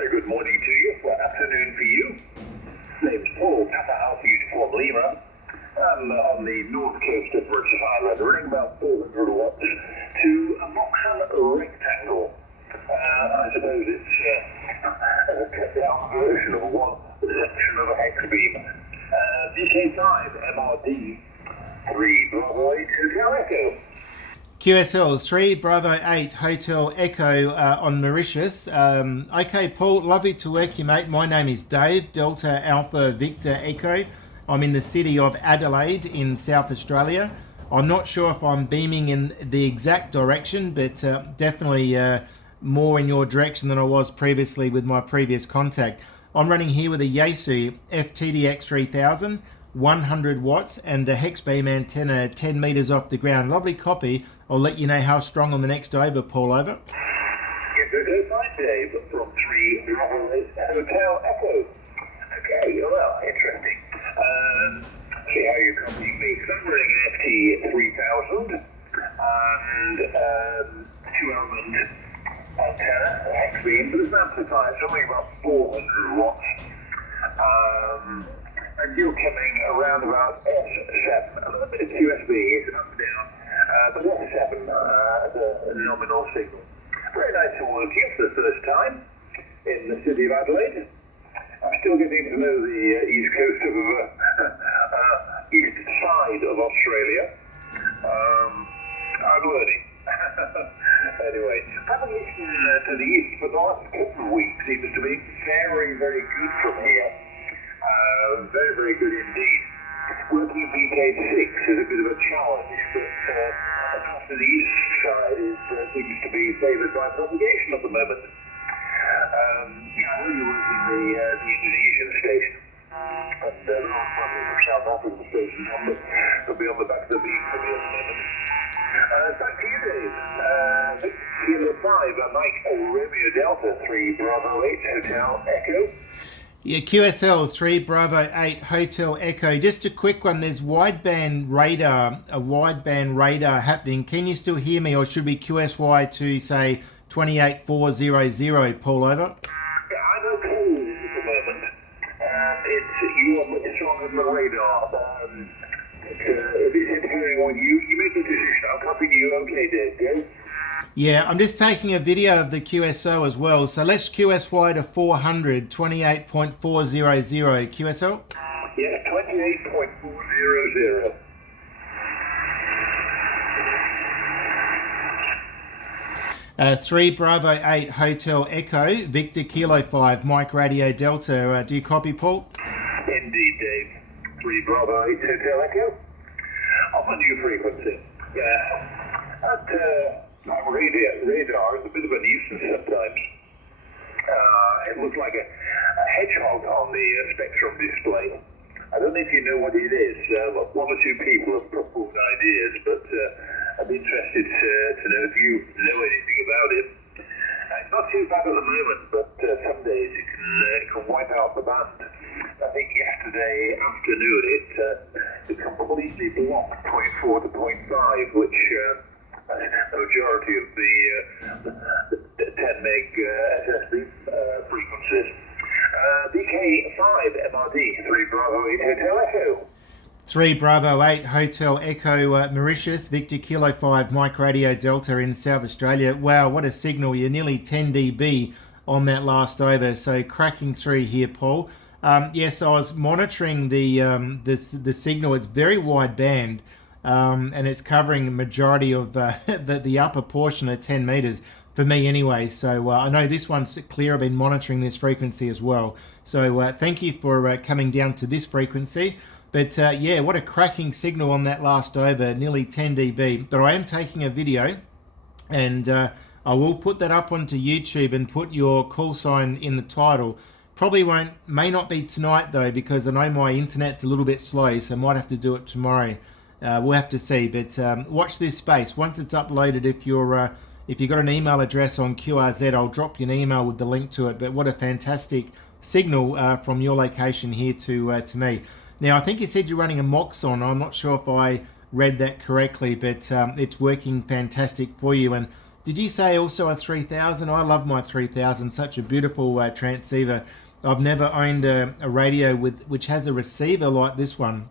Very good morning to you. Well, afternoon for you. Name's Paul, Papa Alpha Uniform Lima. I'm on the north coast of British Island, running about 400 watts to a Moxon rectangle. I suppose it's a cut-down version of one section of a Hexbeam. VK5MRD 3 Bravo 8 Hotel Echo. QSL 3 Bravo 8 Hotel Echo on Mauritius. Okay, Paul, lovely to work you, mate. My name is Dave, Delta Alpha Victor Echo. I'm in the city of Adelaide in South Australia. I'm not sure if I'm beaming in the exact direction, but definitely more in your direction than I was previously with my previous contact. I'm running here with a Yaesu FTDX3000, 100 watts, and a Hexbeam antenna 10 meters off the ground. Lovely copy. I'll let you know how strong on the next over, Paul. Over. Yes, fine, Dave, from 3 Bravo 8 Hotel Echo. Okay, well, interesting. See how you're copying me. So I'm running an FT3000 and 2-element antenna, Hexbeam, but it's amplified. It's only about 400 watts. And you're coming around about S7. A little bit of QSB is up and down, but S7 as a nominal signal. Very nice to work here for the first time in the city of Adelaide. I'm still getting to know the east coast of east side of Australia. I'm learning. Anyway, having listened to the east for the last couple of weeks seems to be very, very good from here. Very, very good indeed. Working VK6 is a bit of a challenge, but across to the east side seems to be favoured by propagation at the moment. I know you're working the Indonesian station, and there are probably the South African station on they'll be on the back of the beam for me at the moment. Back to you, Dave. Kilo 5, Mike Romeo Delta 3 Bravo 8 Hotel Echo. Yeah, QSL 3 Bravo 8 Hotel Echo. Just a quick one. There's wideband radar happening. Can you still hear me, or should we QSY to say 28400? Paul, over. I'm okay at the moment. It's on the radar. If it's interfering on you, you make the decision. I'll copy you. Okay, Dave. Yeah? Yeah, I'm just taking a video of the QSO as well. So let's QSY to 400, 28.400. QSO? Yeah, 28.400. 3 Bravo 8 Hotel Echo, Victor Kilo 5, Mike Radio Delta. Do you copy, Paul? Indeed, Dave. 3 Bravo 8 Hotel Echo. On a new frequency. Radar is a bit of a nuisance sometimes. It looks like a hedgehog on the spectrum display. I don't know if you know what it is. One or two people have proposed ideas, but I'd be interested to know if you know anything about it. It's not too bad at the moment, but some days it can wipe out the band. I think yesterday afternoon it completely blocked 0.4 to 0.5, which the majority of the 10 meg SSB frequencies. VK5MRD 3 Bravo 8 Hotel Echo. 3 Bravo 8 Hotel Echo Mauritius, Victor Kilo 5, Mike Radio Delta in South Australia. Wow, what a signal. You're nearly 10 dB on that last over, so cracking through here, Paul. Yes, I was monitoring the signal. It's very wide band, and it's covering the majority of the upper portion of 10 meters for me anyway. So I know this one's clear. I've been monitoring this frequency as well. So thank you for coming down to this frequency. But yeah, what a cracking signal on that last over, nearly 10 dB. But I am taking a video, and I will put that up onto YouTube and put your call sign in the title. Probably may not be tonight though, because I know my internet's a little bit slow, so I might have to do it tomorrow. We'll have to see, but watch this space. Once it's uploaded, if you've got an email address on QRZ, I'll drop you an email with the link to it. But what a fantastic signal from your location here to me. Now, I think you said you're running a Moxon. I'm not sure if I read that correctly, but it's working fantastic for you. And Did you say also a 3000? I love my 3000, such a beautiful transceiver. I've never owned a radio which has a receiver like this one.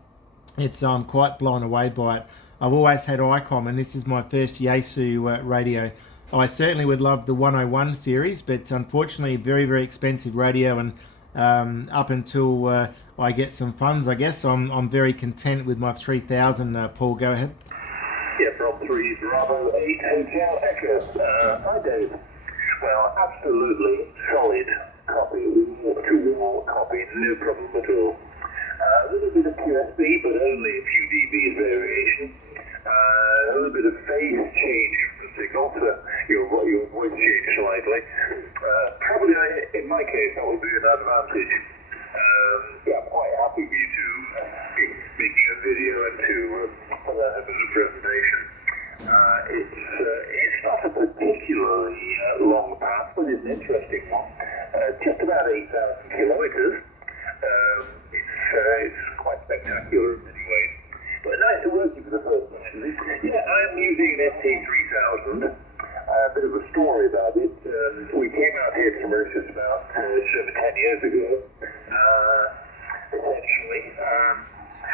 It's quite blown away by it. I've always had ICOM, and this is my first Yaesu radio. I certainly would love the 101 series, but unfortunately very, very expensive radio, and up until I get some funds, I guess, I'm very content with my 3000. Paul, go ahead. Yeah, from 3 Bravo 8 Hotel Echo. Hi, Dave. Well, absolutely solid copy, wall-to-wall copy, no problem at all. A little bit of QSO, but only a few dBs variation. A little bit of phase change from the signal, so your voice changed slightly. Probably, in my case, that would be an advantage. Yeah, I'm quite happy with you two making a video and to have a presentation. It's not a particularly long path, but it's an interesting one. Just about 8,000 kilometers. It's quite spectacular in many ways. But nice to work with you for the first time. Yeah, I'm using an FT3000. A bit of a story about it. We came out here to Mauritius about 10 years ago. Essentially,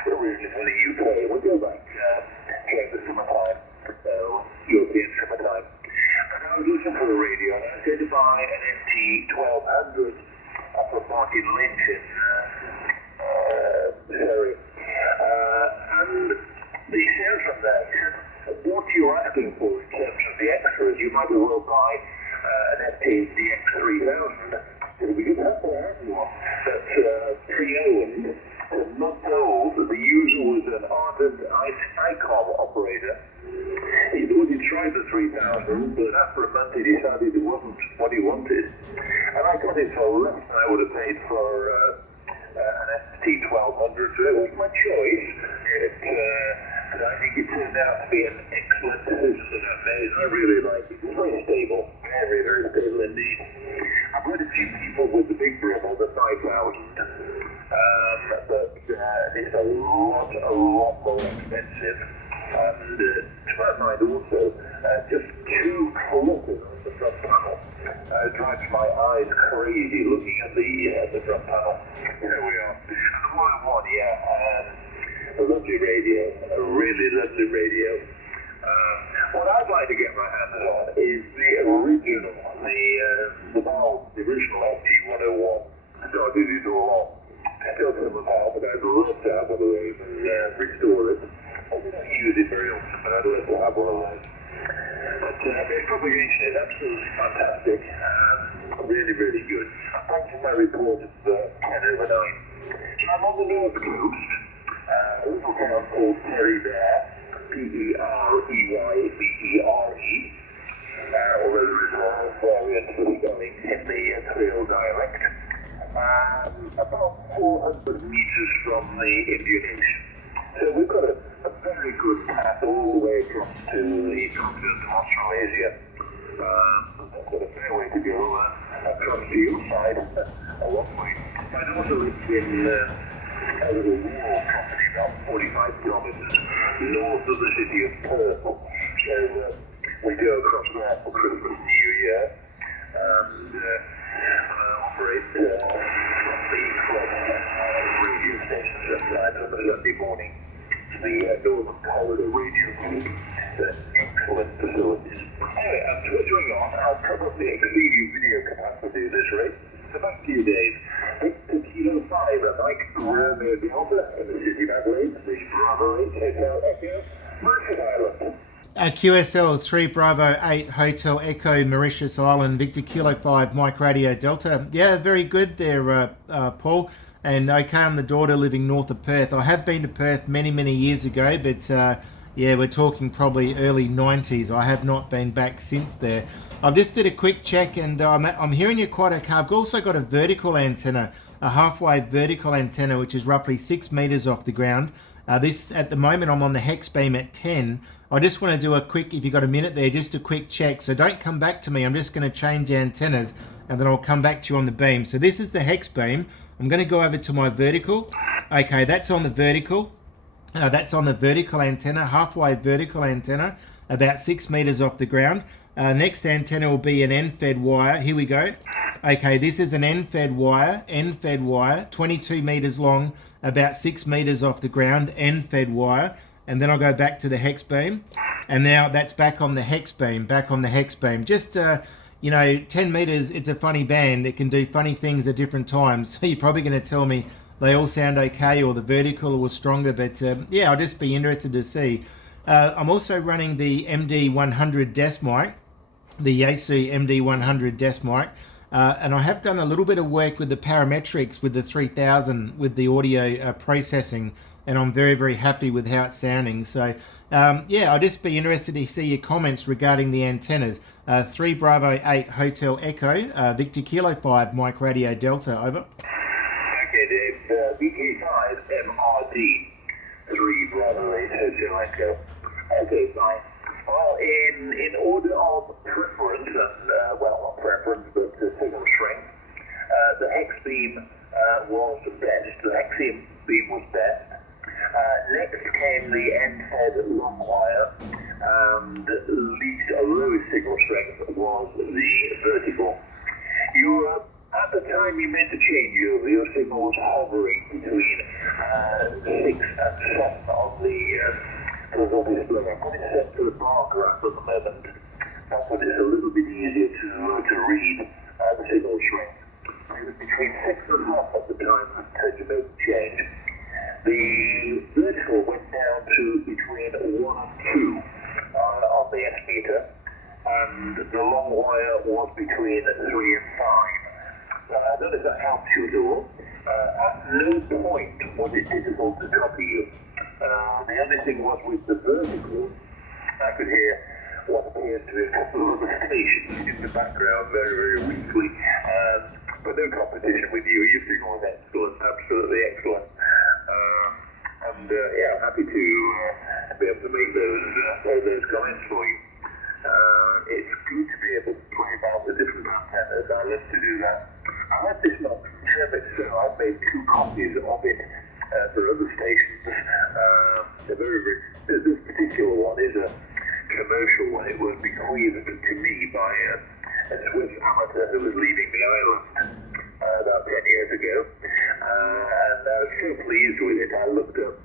we're originally from the UK. We go back during the summertime, European summertime. And I was looking for a radio, and I said to buy an FT1200 from Martin Lynch in Missouri. And the salesman there said, what you're asking for in terms of the extras, you might as well buy an FTDX3000. We didn't have to have one, but pre-owned, and not told that the user was an ardent ICOM operator. He thought he'd tried the 3000, but after a month he decided it wasn't what he wanted. And I got it for less than I would have paid for an FT1200, so it was my choice. And I think it turned out to be an excellent decision that I made. I really like it. It's very stable, very, very stable indeed. I've heard a few people with the big brim, the 5000, but it's a lot more expensive. And to my mind also, just too cluttered on the front panel. Drives my eyes crazy looking at the front panel. Here we are. And the 101, yeah, a lovely radio, a really lovely radio. What I'd like to get my hands on is the original, the original FT101. So I do these all on. Still some of out, but I'd love to have one of those and restore it. I don't use it very often, but I'd love to have one of those. But its propagation is absolutely fantastic. Really, really good. Thanks for my report of 10/9. So I'm on the north coast, a little town called Perry Bear, P-E-R-E-Y-B-E-R-E. Although there is a variant going in the Creole dialect. About 400 meters from the Indian Ocean. So we've got a very good path all the way across to the continent of Australasia. I've got a fair way to go across the your side, a long way. I'd also lived in a little rural property about 45 kilometers north of the city of Perth. So we go across there for Christmas, New Year, and operate from the club radio stations at night on a Sunday morning. The Northern Corridor Radio Group. Excellent facilities. Anyway, I'm twittering on. I'll probably exceed your video capacity at this rate. So back to you, Dave. Victor Kilo 5 at Mike Romeo Delta in the city of Adelaide, the Bravo 8 Hotel Echo, Mauritius Island. QSL 3 Bravo 8 Hotel Echo Mauritius Island, Victor Kilo 5 Mike Radio Delta. Yeah, very good there, Paul. And okay, I'm the daughter living north of Perth. I have been to Perth many, many years ago, but yeah, we're talking probably early 90s. I have not been back since there. I've just did a quick check, and I'm hearing you quite okay. I've also got a vertical antenna, a half-wave vertical antenna, which is roughly 6 meters off the ground. This, at the moment, I'm on the Hexbeam at 10. I just want to do a quick, if you've got a minute there, just a quick check. So don't come back to me. I'm just going to change antennas, and then I'll come back to you on the beam. So this is the Hexbeam. I'm going to go over to my vertical. Okay, that's on the vertical. That's on the vertical antenna, half-wave vertical antenna, about 6 meters off the ground. Next antenna will be an end-fed wire. Here we go. Okay, this is an end-fed wire, 22 meters long, about 6 meters off the ground, end-fed wire. And then I'll go back to the Hexbeam. And now that's back on the Hexbeam, Just, 10 meters, it's a funny band. It can do funny things at different times. So you're probably going to tell me they all sound okay or the vertical was stronger. But yeah, I'll just be interested to see. I'm also running the MD100 desk mic, the Yaesu MD100 desk mic. And I have done a little bit of work with the parametrics with the 3000 with the audio processing, and I'm very, very happy with how it's sounding. So, yeah, I'll just be interested to see your comments regarding the antennas. 3 Bravo 8 Hotel Echo, Victor Kilo 5 Mike Radio Delta, over. Okay, Dave, VK5MRD, 3 Bravo 8 Hotel Echo. Okay, fine. Well, in order of preference, and well, not preference, but signal strength, the Hexbeam was best. The Hexbeam was best. Next came the end-fed long wire, and least lowest signal strength was the vertical. At the time you made the change, your signal was hovering between 6 and 7 on the display. I'm going to set to the bar graph at the moment. That one is a little bit easier to read the signal strength. It was between 6 and 7 at the time that you made the change. The vertical went down to between 1 and 2 on the S meter, and the long wire was between 3 and 5. I don't know if that helps you at all. At no point was it difficult to copy you. The only thing was with the vertical, I could hear what appears to be a couple of other stations in the background very, very weakly. But no competition with you. Your signal was excellent, absolutely excellent. Yeah, happy to be able to make those comments for you. It's good to be able to play about the different antennas. I love to do that. I like this one, so I've made 2 copies of it for other stations. This particular one is a commercial one. It was bequeathed to me by a Swiss amateur who was leaving the island about 10 years ago. And I was so pleased with it. I looked up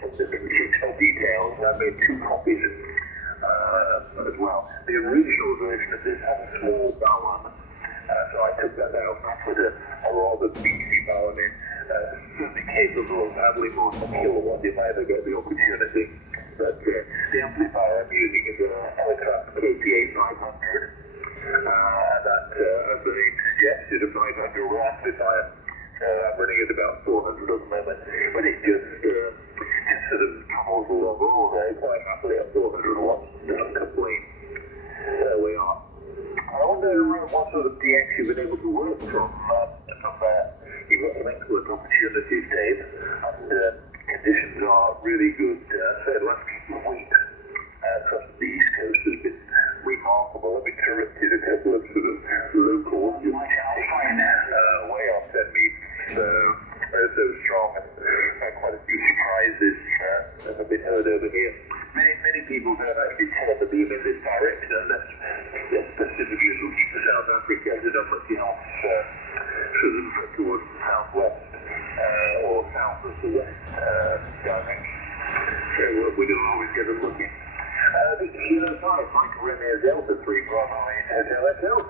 some different details, and I made 2 copies as well. The original version of this had a small balun, so I took that out. I put a rather beefy balun in, certainly capable of handling more than a kilowatt if I ever get the opportunity. But the amplifier I'm using is a Hexbeam KPA500, and that, as the name suggests, is a 500 watt amplifier. I'm running at about 400 at the moment, but it just sort of travels along all day quite happily at 400 watts. Doesn't complain. There we are. I wonder what sort of DX you've been able to work from there. You've got some excellent opportunities, Dave, and conditions are really good. So the last couple of weeks across the East Coast has been remarkable. I've interrupted a couple of sort of local ones way off 10 meters. So strong, and quite a few surprises that have been heard over here. Many people don't actually tell the beam in this direction, and that's specifically looking for South Africa. There's not much else sort of towards the southwest or south of the west direction. So we don't always get a look in. The Kilo 5 Mike Radio Delta 3 Bravo